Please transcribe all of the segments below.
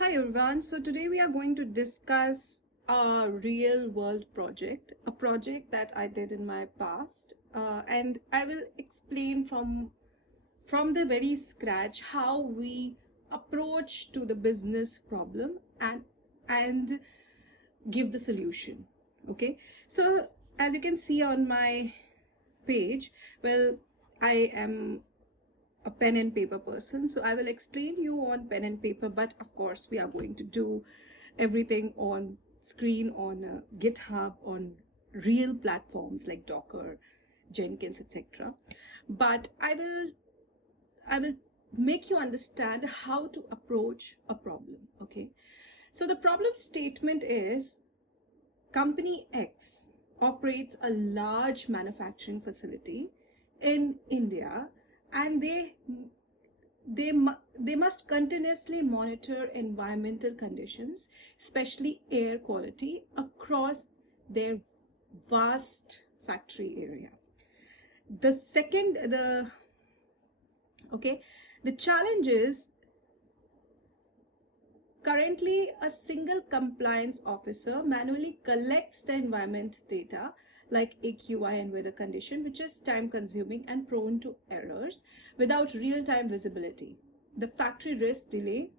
Hi everyone. So today we are going to discuss a real world project, a project that I did in my past, and I will explain from the very scratch how we approach to the business problem and give the solution. Okay. So as you can see on my page, well, I am a pen and paper person, so I will explain you on pen and paper, but of course we are going to do everything on screen, on GitHub, on real platforms like Docker, Jenkins, etc. But I will make you understand how to approach a problem. Okay, so the problem statement is company X operates a large manufacturing facility in India, and they must continuously monitor environmental conditions, especially air quality, across their vast factory area. The challenge is currently a single compliance officer manually collects the environment data like AQI and weather condition, which is time consuming and prone to errors without real-time visibility. The factory risks delayed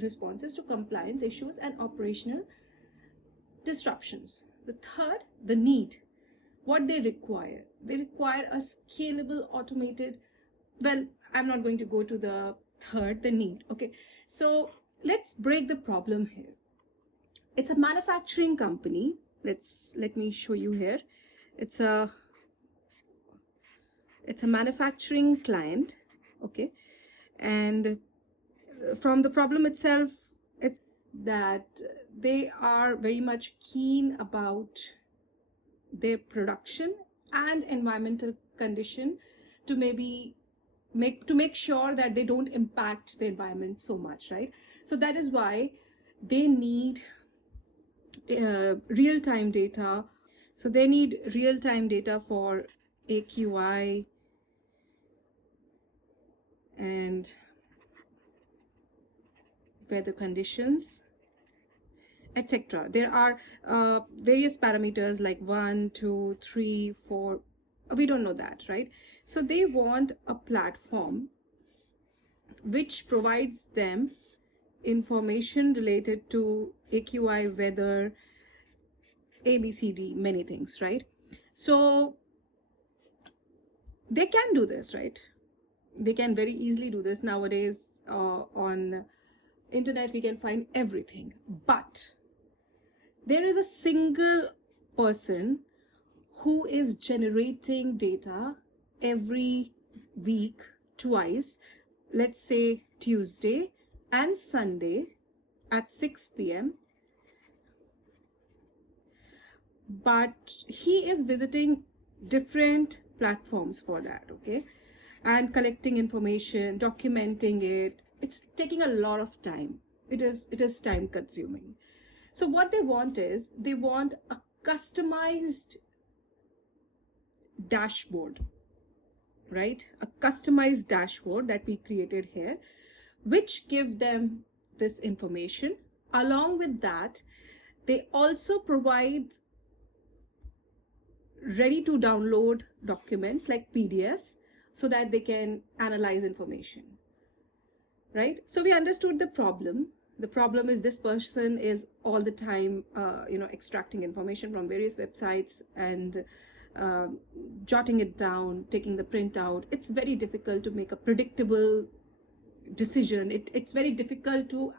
responses to compliance issues and operational disruptions. The third, the need. What they require a scalable, automated, well, I'm not going to go to the third, the need. Okay, so let's break the problem here. It's a manufacturing company. Let me show you here. It's a manufacturing client. Okay, and from the problem itself, it's that they are very much keen about their production and environmental condition to make sure that they don't impact the environment so much, right? So that is why they need real-time data. So they need real-time data for AQI and weather conditions, etc. There are various parameters like 1, 2, 3, 4. We don't know that, right? So they want a platform which provides them information related to AQI, weather, ABCD, many things, right? So they can do this, right? They can very easily do this nowadays. On internet we can find everything, but there is a single person who is generating data every week twice, let's say Tuesday and Sunday at 6 p.m. But he is visiting different platforms for that, okay, and collecting information, documenting it. It's taking a lot of time. It is time consuming. So what they want is they want a customized dashboard, right? A customized dashboard that we created here, which give them this information. Along with that, they also provide ready to download documents like PDFs so that they can analyze information, right? So we understood the problem. The problem is this person is all the time extracting information from various websites and jotting it down, taking the printout. It's very difficult to make a predictable decision. It's very difficult to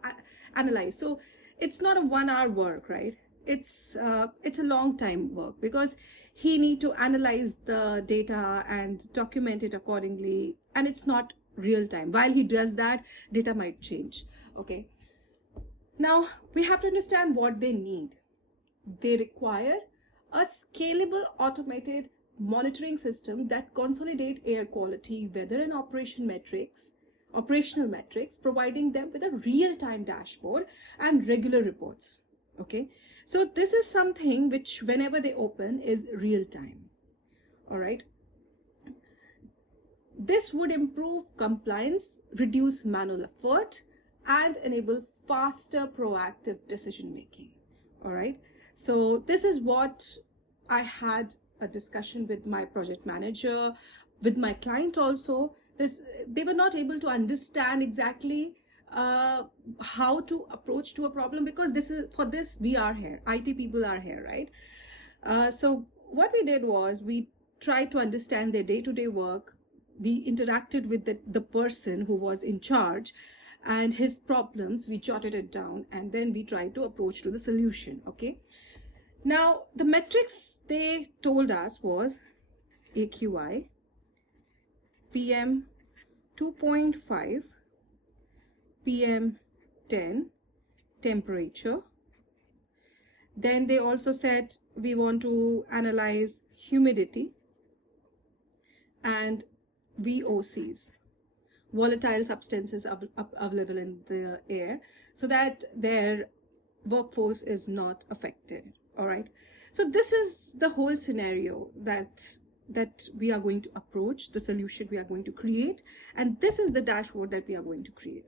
analyze. So it's not a 1 hour work, right? It's a long time work because he need to analyze the data and document it accordingly, and it's not real time. While he does that, data might change. Okay, now we have to understand what they need. They require a scalable, automated monitoring system that consolidate air quality, weather, and operational metrics, providing them with a real-time dashboard and regular reports. Okay, so this is something which whenever they open is real time. All right, this would improve compliance, reduce manual effort, and enable faster proactive decision making. All right. So this is what I had a discussion with my project manager, with my client also. They were not able to understand exactly how to approach to a problem, because for this we are here, IT people are here, right? So what we did was we tried to understand their day-to-day work. We interacted with the person who was in charge and his problems. We jotted it down, and then we tried to approach to the solution. Okay. Now the metrics they told us was AQI, PM 2.5, PM 10, temperature. Then they also said we want to analyze humidity and VOCs, volatile substances available in the air, so that their workforce is not affected. All right. So this is the whole scenario that we are going to approach, the solution we are going to create, and this is the dashboard that we are going to create.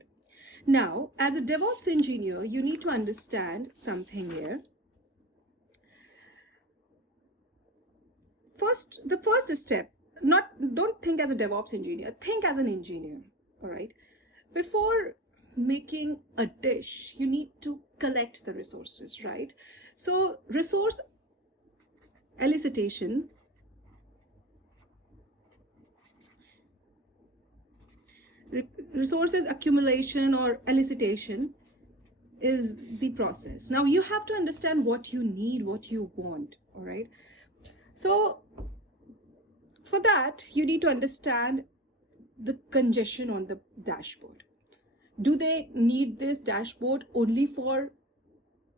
Now, as a DevOps engineer, you need to understand something here. The first step, don't think as a DevOps engineer, think as an engineer. All right. Before making a dish, you need to collect the resources, right? So resource elicitation, resources accumulation or elicitation is the process. Now you have to understand what you need, what you want. All right. So for that, you need to understand the congestion on the dashboard. Do they need this dashboard only for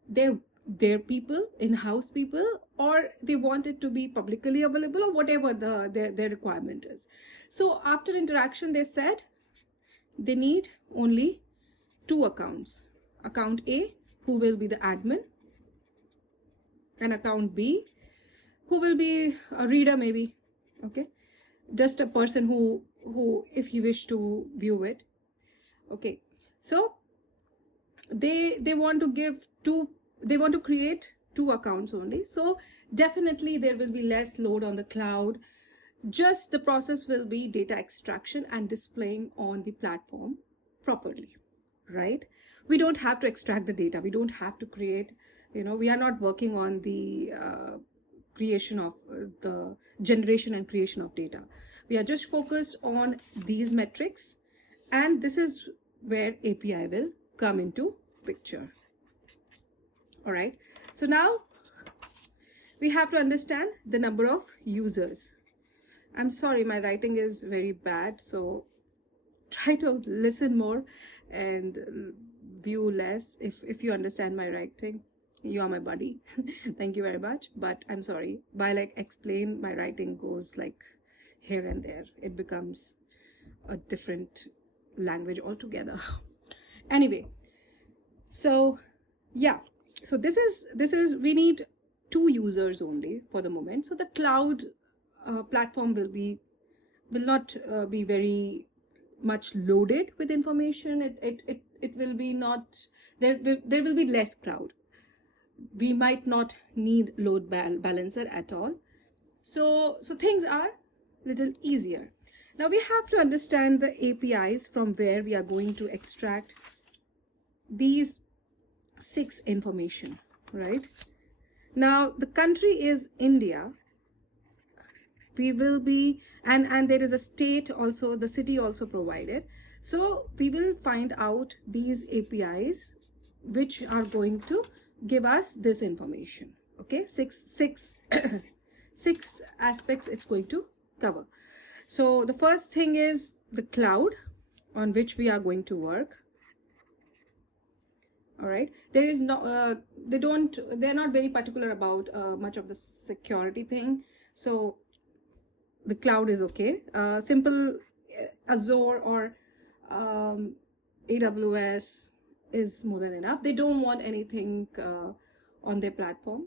their people, in-house people, or they want it to be publicly available, or whatever their requirement is? So after interaction, they said they need only 2 accounts. Account A, who will be the admin, and account B, who will be a reader maybe. Okay, just a person who if you wish to view it. Okay, so they want to create 2 accounts only. So definitely there will be less load on the cloud. Just the process will be data extraction and displaying on the platform properly, right? We don't have to extract the data. We don't have to create, we are not working on the creation of the generation and creation of data. We are just focused on these metrics, and this is where API will come into picture. All right. So now we have to understand the number of users. I'm sorry, my writing is very bad, so try to listen more and view less. If you understand my writing, you are my buddy. Thank you very much. But I'm sorry, while I explain, my writing goes like here and there. It becomes a different language altogether. Anyway, so yeah, so this is we need 2 users only for the moment. So the cloud platform will not be very much loaded with information. It will be not there will be less cloud. We might not need load balancer at all. So things are little easier. Now we have to understand the APIs from where we are going to extract these 6 information, right? Now the country is India. We will be, and there is a state also, the city also provided. So we will find out these APIs which are going to give us this information. Okay, six aspects it's going to cover. So the first thing is the cloud on which we are going to work. All right, there is no they're not very particular about much of the security thing. So the cloud is okay. Simple Azure or AWS is more than enough. They don't want anything on their platform,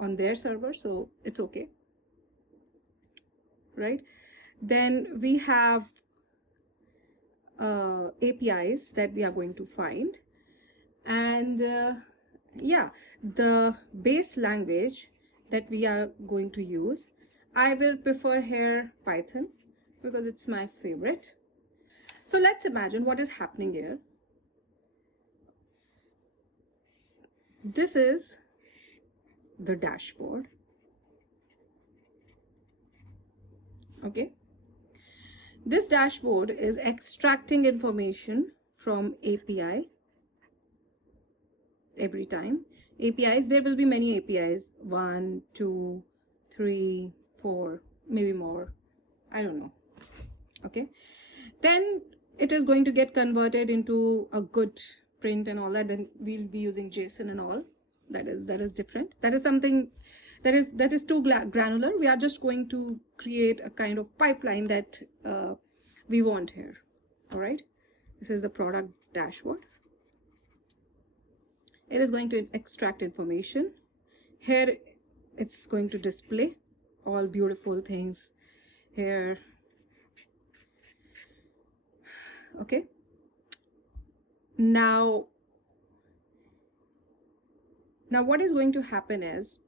on their server, so it's okay, right? Then we have APIs that we are going to find. And yeah, the base language that we are going to use, I will prefer here Python because it's my favorite. So let's imagine what is happening here. This is the dashboard. Okay. This dashboard is extracting information from API every time. APIs, there will be many APIs, 1, 2, 3, 4, maybe more, I don't know. Okay, then it is going to get converted into a good print and all that. Then we'll be using JSON and all. That is different. That is something that is too granular. We are just going to create a kind of pipeline that we want here. All right, this is the product dashboard. It is going to extract information. Here it's going to display all beautiful things here. Okay, now what is going to happen is,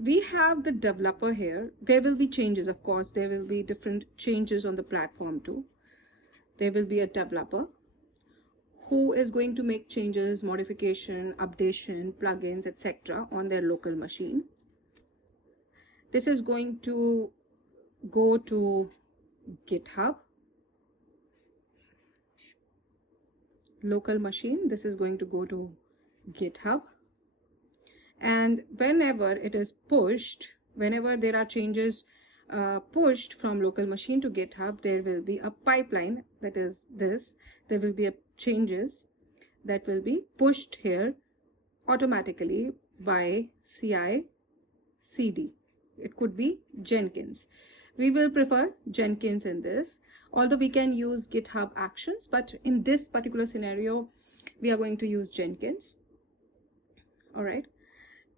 we have the developer here. There will be changes, of course. There will be different changes on the platform too. There will be a developer who is going to make changes, modification, updation, plugins, etc. on their local machine. This is going to go to GitHub, local machine. This is going to go to GitHub. And whenever it is pushed, whenever there are changes pushed from local machine to GitHub, there will be a pipeline, that is this. There will be changes that will be pushed here automatically by CI/CD. It could be Jenkins. We will prefer Jenkins in this, although we can use GitHub Actions, but in this particular scenario, we are going to use Jenkins. All right.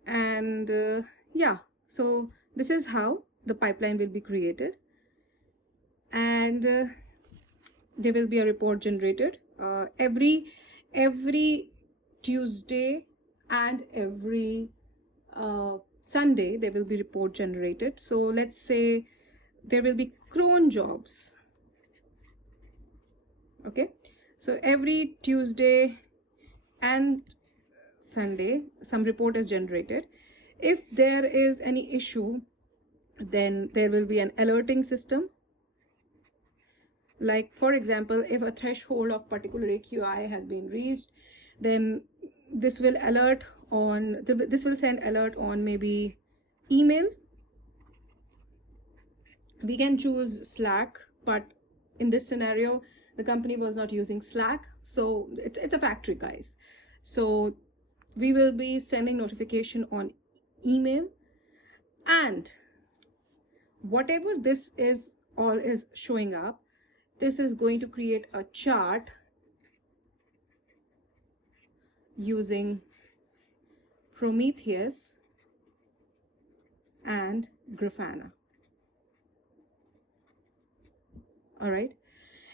And yeah, so this is how the pipeline will be created. And there will be a report generated every Tuesday and every Sunday. There will be report generated. So let's say there will be cron jobs. Okay, so every Tuesday and Sunday some report is generated. If there is any issue, then there will be an alerting system. Like, for example, if a threshold of particular AQI has been reached, then this will alert on, this will send alert on maybe email. We can choose Slack, but in this scenario, the company was not using Slack, so it's a factory, guys. So we will be sending notification on email, and whatever this is all is showing up, this is going to create a chart using Prometheus and Grafana. All right.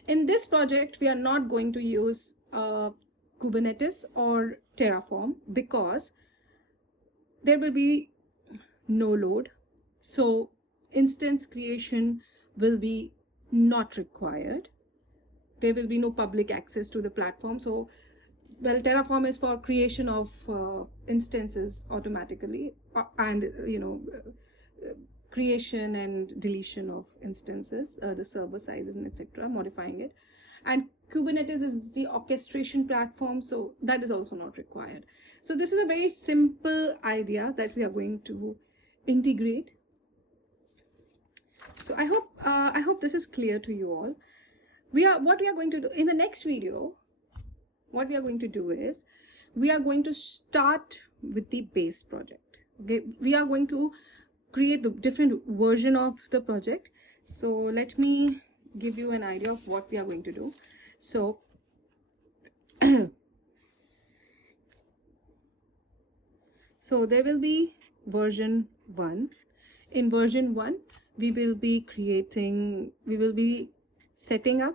In this project, we are not going to use Kubernetes or Terraform because there will be no load. So instance creation will be not required. There will be no public access to the platform. So, well, Terraform is for creation of instances automatically and, creation and deletion of instances, the server sizes and etc., modifying it. And Kubernetes is the orchestration platform, so that is also not required. So this is a very simple idea that we are going to integrate. So I hope this is clear to you all. What we are going to do in the next video, what we are going to do is, we are going to start with the base project. Okay, we are going to create the different version of the project. So let me give you an idea of what we are going to do. So so there will be version 1. In version 1, we will be setting up,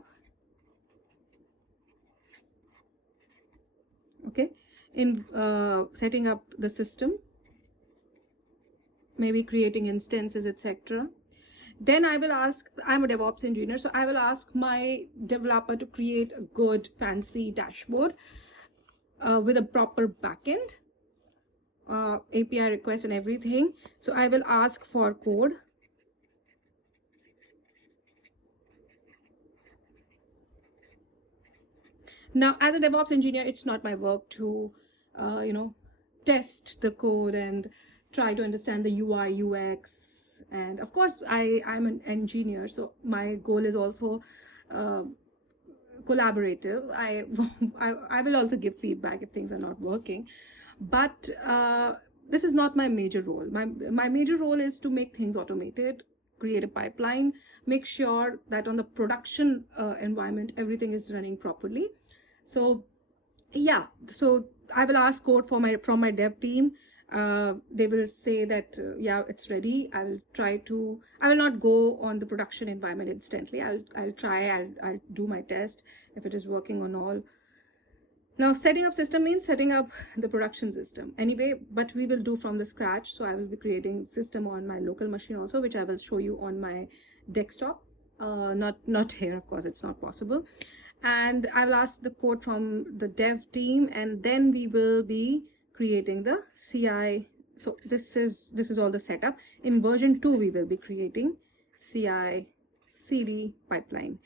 okay, in setting up the system, maybe creating instances, etc. Then I will ask, I'm a DevOps engineer, so I will ask my developer to create a good fancy dashboard with a proper backend, API request and everything. So I will ask for code. Now, as a DevOps engineer, it's not my work to, test the code and try to understand the UI, UX. And of course, I'm an engineer, so my goal is also collaborative. I will also give feedback if things are not working. But this is not my major role. My major role is to make things automated, create a pipeline, make sure that on the production environment, everything is running properly. So yeah, so I will ask code from my dev team. They will say that yeah, it's ready. I will not go on the production environment instantly. I'll do my test if it is working on all. Now, setting up system means setting up the production system anyway, but we will do from the scratch. So I will be creating system on my local machine also, which I will show you on my desktop. Not here, of course, it's not possible. And I will ask the code from the dev team, and then we will be creating the CI. So this is all the setup. In version 2, we will be creating CI CD pipeline.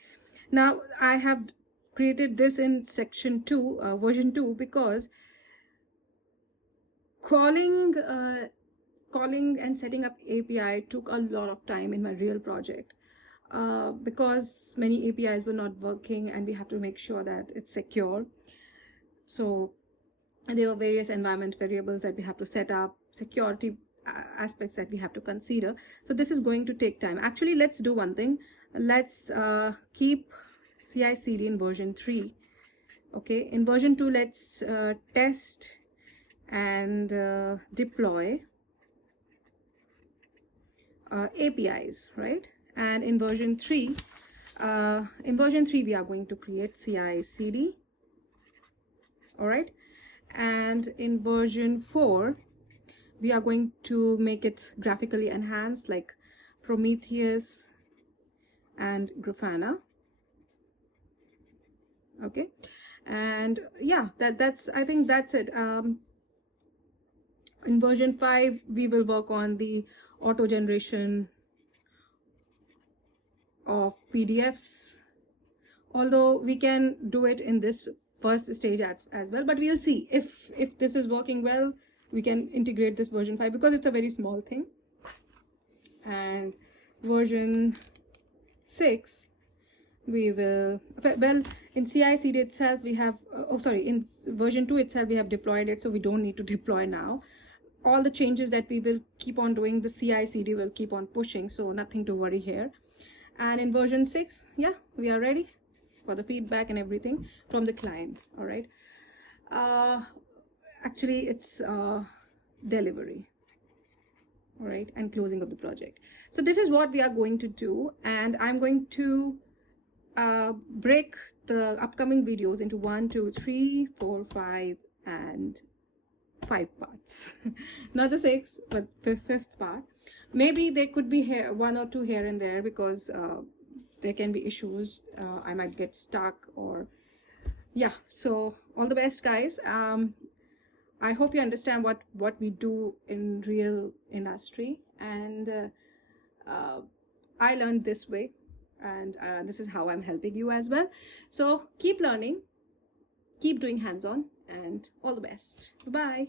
Now, I have created this in section 2, version 2, because calling and setting up API took a lot of time in my real project. Because many APIs were not working and we have to make sure that it's secure. So there were various environment variables that we have to set up, security aspects that we have to consider. So this is going to take time. Actually, let's do one thing. Let's keep CI/CD in version 3. Okay, in version 2, let's test and deploy APIs, right? And in version 3, we are going to create CI/CD. All right. And in version 4, we are going to make it graphically enhanced, like Prometheus and Grafana. Okay. And yeah, I think that's it. In version 5, we will work on the auto generation of PDFs, although we can do it in this first stage as well, but we'll see if this is working well. We can integrate this version 5 because it's a very small thing. And version 6, we will, well, in CI/CD itself we have in version 2 itself we have deployed it, so we don't need to deploy now. All the changes that we will keep on doing, the CI/CD will keep on pushing, so nothing to worry here. And in version 6, yeah, we are ready for the feedback and everything from the client. All right. Actually, it's delivery. All right, and closing of the project. So this is what we are going to do, and I'm going to break the upcoming videos into 1, 2, 3, 4, 5, and 5 parts. Not the 6, but the 5th part. Maybe there could be 1 or 2 here and there, because there can be issues. I might get stuck, or yeah. So all the best, guys. I hope you understand what we do in real industry, and I learned this way, and this is how I'm helping you as well. So keep learning, keep doing hands-on, and all the best. Bye.